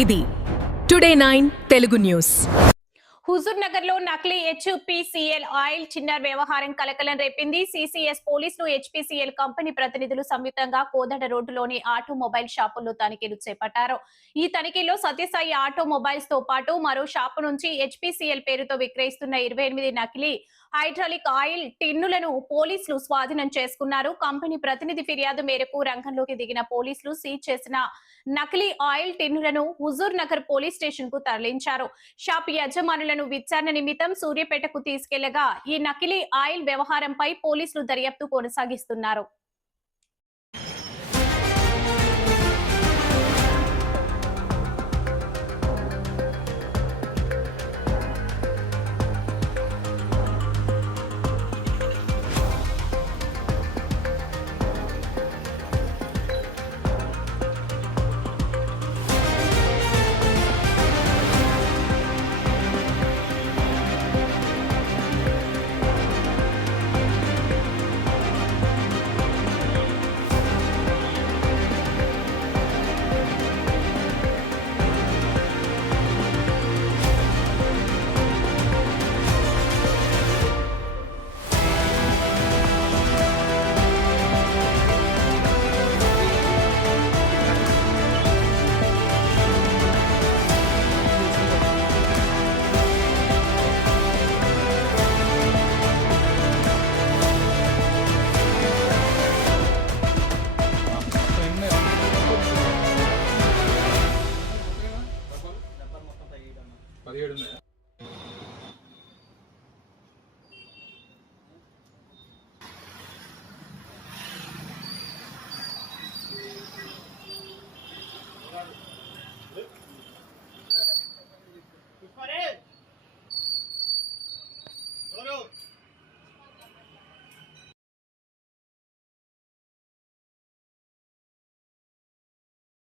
ఇది today 9 Telugu news. Huzur Nagar లో నకిలీ Hpcl ఆయిల్ చిన్నర్ వ్యవహారం కలకలం రేపింది. సిసిఎస్ పోలీసులు Hpcl కంపెనీ ప్రతినిధులు సంయుక్తంగా కోదడ రోడ్డులోని ఆటోమొబైల్ షాపుల్లో తనిఖీలు చేపట్టారు. ఈ తనిఖీలో సత్యసాయి ఆటోమొబైల్స్ తో పాటు మరో షాపు నుంచి Hpcl పేరుతో విక్రయిస్తున్న 28 నకిలీ హైడ్రాలిక్ ఆయిల్ టిన్నులను పోలీసులు స్వాధీనం చేసుకున్నారు. కంపెనీ ప్రతినిధి ఫిర్యాదు మేరకు రంగంలోకి దిగిన పోలీసులు సీజ్ చేసిన నకిలీ ఆయిల్ టిన్నులను హుజూర్ నగర్ పోలీస్ స్టేషన్ కు తరలించారు. షాప్ యజమానులను విచారణ నిమిత్తం సూర్యాపేటకు తీసుకెళ్లగా ఈ నకిలీ ఆయిల్ వ్యవహారంపై పోలీసులు దర్యాప్తు కొనసాగిస్తున్నారు.